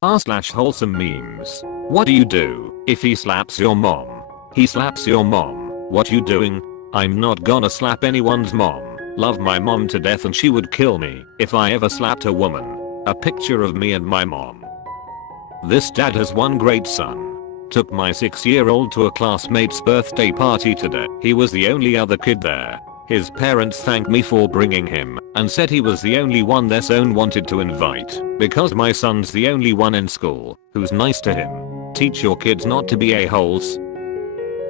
r/wholesome memes. What do you do if he slaps your mom? He slaps your mom. What you doing? I'm not gonna slap anyone's mom. Love my mom to death and she would kill me if I ever slapped a woman. A picture of me and my mom. This dad has one great son. Took my 6-year-old to a classmate's birthday party today. He was the only other kid there. His parents thanked me for bringing him and said he was the only one their son wanted to invite because my son's the only one in school who's nice to him. Teach your kids not to be a-holes.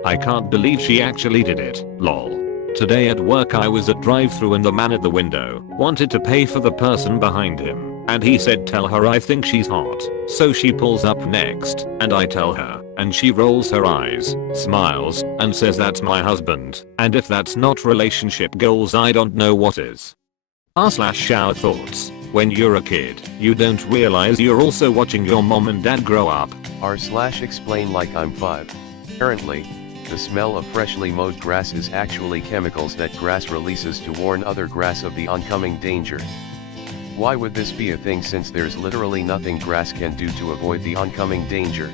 I can't believe she actually did it, lol. Today at work I was at drive-thru and the man at the window wanted to pay for the person behind him and he said tell her I think she's hot. So she pulls up next and I tell her and she rolls her eyes, smiles and says that's my husband and if that's not relationship goals I don't know what is. r/shower thoughts. When you're a kid, you don't realize you're also watching your mom and dad grow up. r/explain like I'm 5. Apparently, the smell of freshly mowed grass is actually chemicals that grass releases to warn other grass of the oncoming danger. Why would this be a thing since there's literally nothing grass can do to avoid the oncoming danger?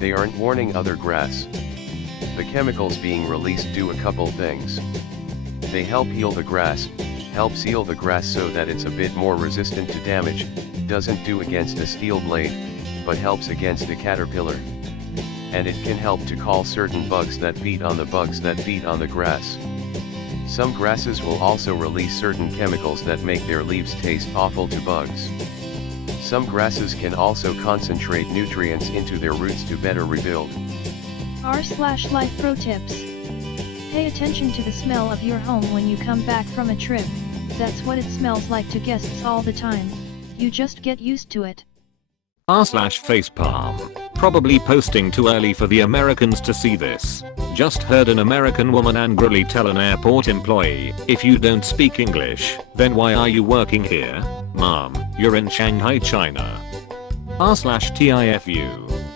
They aren't warning other grass. The chemicals being released do a couple things. They help heal the grass, help seal the grass so that it's a bit more resistant to damage, doesn't do against a steel blade, but helps against a caterpillar. And it can help to call certain bugs that feed on the grass. Some grasses will also release certain chemicals that make their leaves taste awful to bugs. Some grasses can also concentrate nutrients into their roots to better rebuild. r/life pro tips. Pay attention to the smell of your home when you come back from a trip. That's what it smells like to guests all the time. You just get used to it. r/facepalm. Probably posting too early for the Americans to see this. Just heard an American woman angrily tell an airport employee, if you don't speak English, then why are you working here? Mom, you're in Shanghai, China. r/tifu.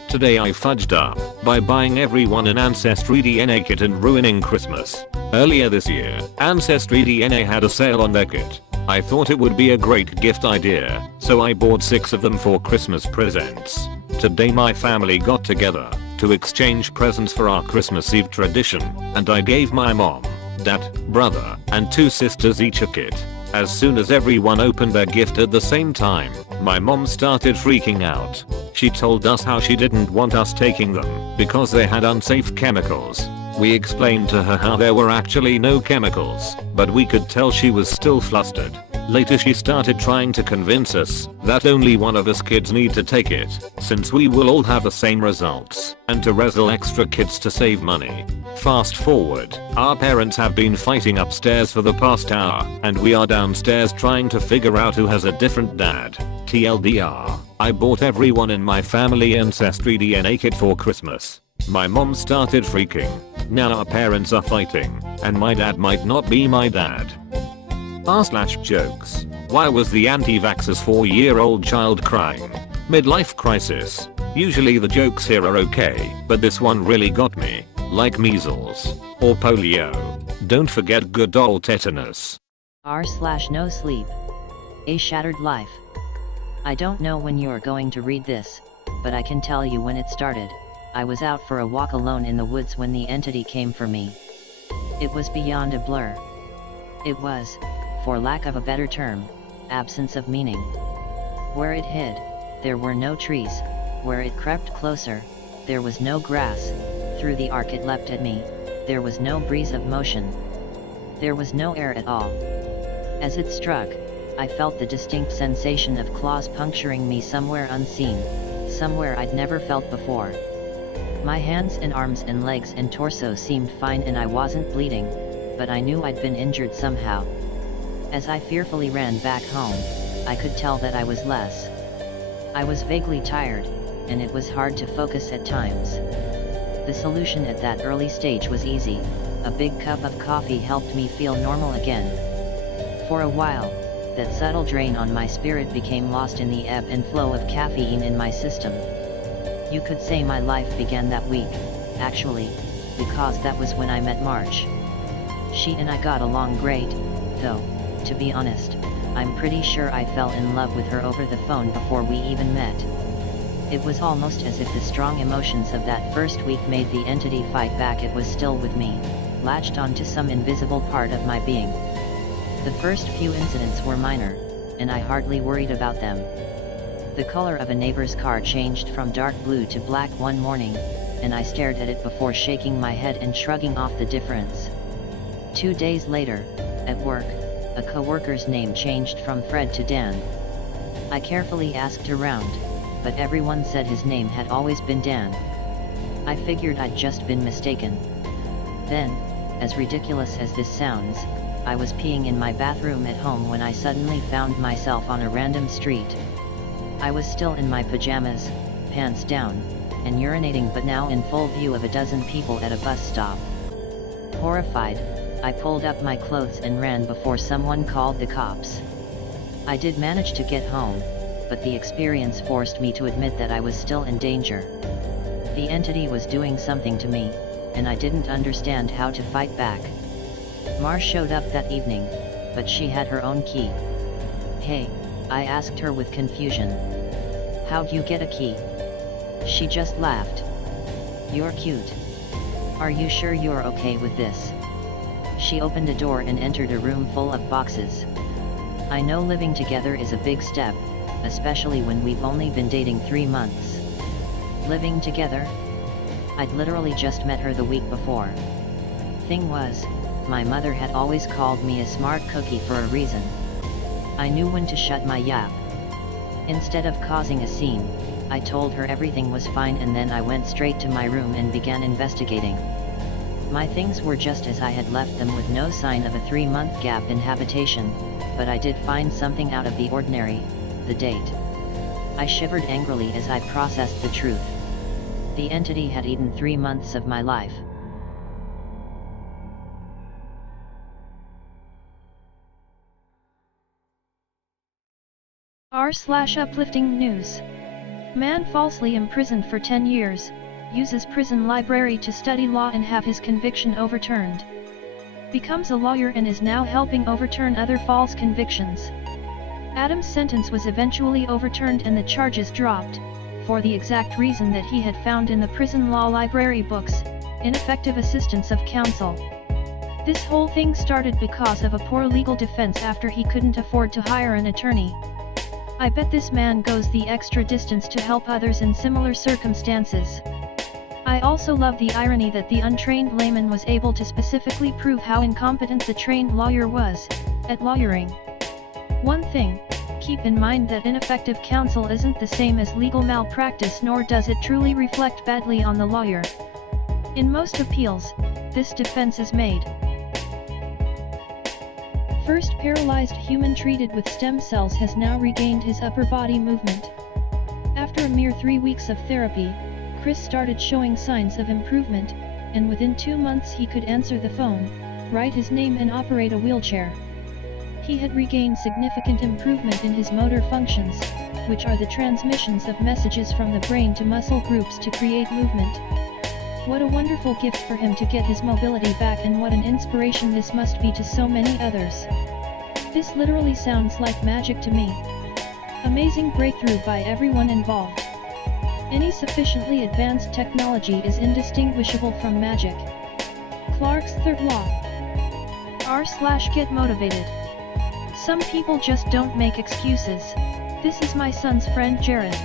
Today I fudged up by buying everyone an Ancestry DNA kit and ruining Christmas. Earlier this year, Ancestry DNA had a sale on their kit. I thought it would be a great gift idea, so I bought 6 of them for Christmas presents. Today my family got together to exchange presents for our Christmas Eve tradition, and I gave my mom, dad, brother, and 2 sisters each a kit. As soon as everyone opened their gift at the same time, my mom started freaking out. She told us how she didn't want us taking them because they had unsafe chemicals. We explained to her how there were actually no chemicals, but we could tell she was still flustered. Later she started trying to convince us that only one of us kids need to take it, since we will all have the same results, and to wrestle extra kits to save money. Fast forward, our parents have been fighting upstairs for the past hour, and we are downstairs trying to figure out who has a different dad. TLDR, I bought everyone in my family Ancestry DNA kit for Christmas. My mom started freaking. Now our parents are fighting, and my dad might not be my dad. r/jokes. Why was the anti-vaxxer's 4-year-old child crying? Midlife crisis. Usually the jokes here are okay, but this one really got me. Like measles. Or polio. Don't forget good old tetanus. r/no sleep. A shattered life. I don't know when you're going to read this, but I can tell you when it started. I was out for a walk alone in the woods when the entity came for me. It was beyond a blur. It was, for lack of a better term, absence of meaning. Where it hid, there were no trees. Where it crept closer, there was no grass. Through the arc it leapt at me, there was no breeze of motion. There was no air at all. As it struck, I felt the distinct sensation of claws puncturing me somewhere unseen, somewhere I'd never felt before. My hands and arms and legs and torso seemed fine and I wasn't bleeding, but I knew I'd been injured somehow. As I fearfully ran back home, I could tell that I was less. I was vaguely tired, and it was hard to focus at times. The solution at that early stage was easy. A big cup of coffee helped me feel normal again. For a while, that subtle drain on my spirit became lost in the ebb and flow of caffeine in my system. You could say my life began that week, actually, because that was when I met March. She and I got along great, though, to be honest, I'm pretty sure I fell in love with her over the phone before we even met. It was almost as if the strong emotions of that first week made the entity fight back. It was still with me, latched onto some invisible part of my being. The first few incidents were minor, and I hardly worried about them. The color of a neighbor's car changed from dark blue to black one morning, and I stared at it before shaking my head and shrugging off the difference. 2 days later, at work, a coworker's name changed from Fred to Dan. I carefully asked around, but everyone said his name had always been Dan. I figured I'd just been mistaken. Then, as ridiculous as this sounds, I was peeing in my bathroom at home when I suddenly found myself on a random street. I was still in my pajamas, pants down, and urinating, but now in full view of a dozen people at a bus stop. Horrified, I pulled up my clothes and ran before someone called the cops. I did manage to get home, but the experience forced me to admit that I was still in danger. The entity was doing something to me, and I didn't understand how to fight back. Mar showed up that evening, but she had her own key. "Hey," I asked her with confusion. "How'd you get a key?" She just laughed. "You're cute. Are you sure you're okay with this?" She opened a door and entered a room full of boxes. I know living together is a big step, especially when we've only been dating 3 months. Living together? I'd literally just met her the week before. Thing was, my mother had always called me a smart cookie for a reason. I knew when to shut my yap. Instead of causing a scene, I told her everything was fine, and then I went straight to my room and began investigating. My things were just as I had left them, with no sign of a 3-month gap in habitation, but I did find something out of the ordinary: the date. I shivered angrily as I processed the truth. The entity had eaten 3 months of my life. r/uplifting news. Man falsely imprisoned for 10 years, uses prison library to study law and have his conviction overturned. Becomes a lawyer and is now helping overturn other false convictions. Adam's sentence was eventually overturned and the charges dropped, for the exact reason that he had found in the prison law library books: ineffective assistance of counsel. This whole thing started because of a poor legal defense after he couldn't afford to hire an attorney. I bet this man goes the extra distance to help others in similar circumstances. I also love the irony that the untrained layman was able to specifically prove how incompetent the trained lawyer was at lawyering. One thing, keep in mind that ineffective counsel isn't the same as legal malpractice, nor does it truly reflect badly on the lawyer. In most appeals, this defense is made. First paralyzed human treated with stem cells has now regained his upper body movement. After a mere 3 weeks of therapy, Chris started showing signs of improvement, and within 2 months he could answer the phone, write his name and operate a wheelchair. He had regained significant improvement in his motor functions, which are the transmissions of messages from the brain to muscle groups to create movement. What a wonderful gift for him to get his mobility back, and what an inspiration this must be to so many others. This literally sounds like magic to me. Amazing breakthrough by everyone involved. Any sufficiently advanced technology is indistinguishable from magic. Clarke's third law. r/get motivated. Some people just don't make excuses. This is my son's friend Jared.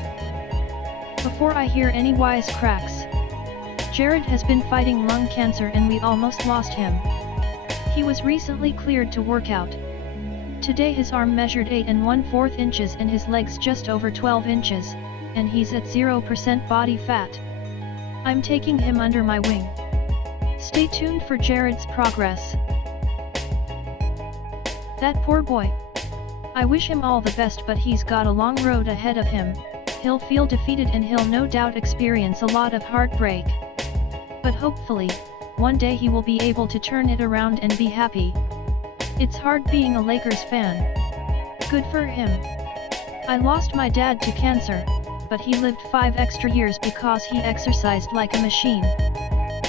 Before I hear any wisecracks, Jared has been fighting lung cancer and we almost lost him. He was recently cleared to work out. Today his arm measured 8 1/4 inches and his legs just over 12 inches, and he's at 0% body fat. I'm taking him under my wing. Stay tuned for Jared's progress. That poor boy. I wish him all the best, but he's got a long road ahead of him. He'll feel defeated and he'll no doubt experience a lot of heartbreak. But hopefully, one day he will be able to turn it around and be happy. It's hard being a Lakers fan. Good for him. I lost my dad to cancer, but he lived 5 extra years because he exercised like a machine.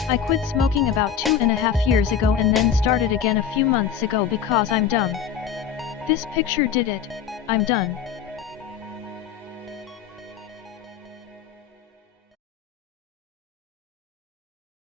I quit smoking about 2.5 years ago and then started again a few months ago because I'm dumb. This picture did it. I'm done.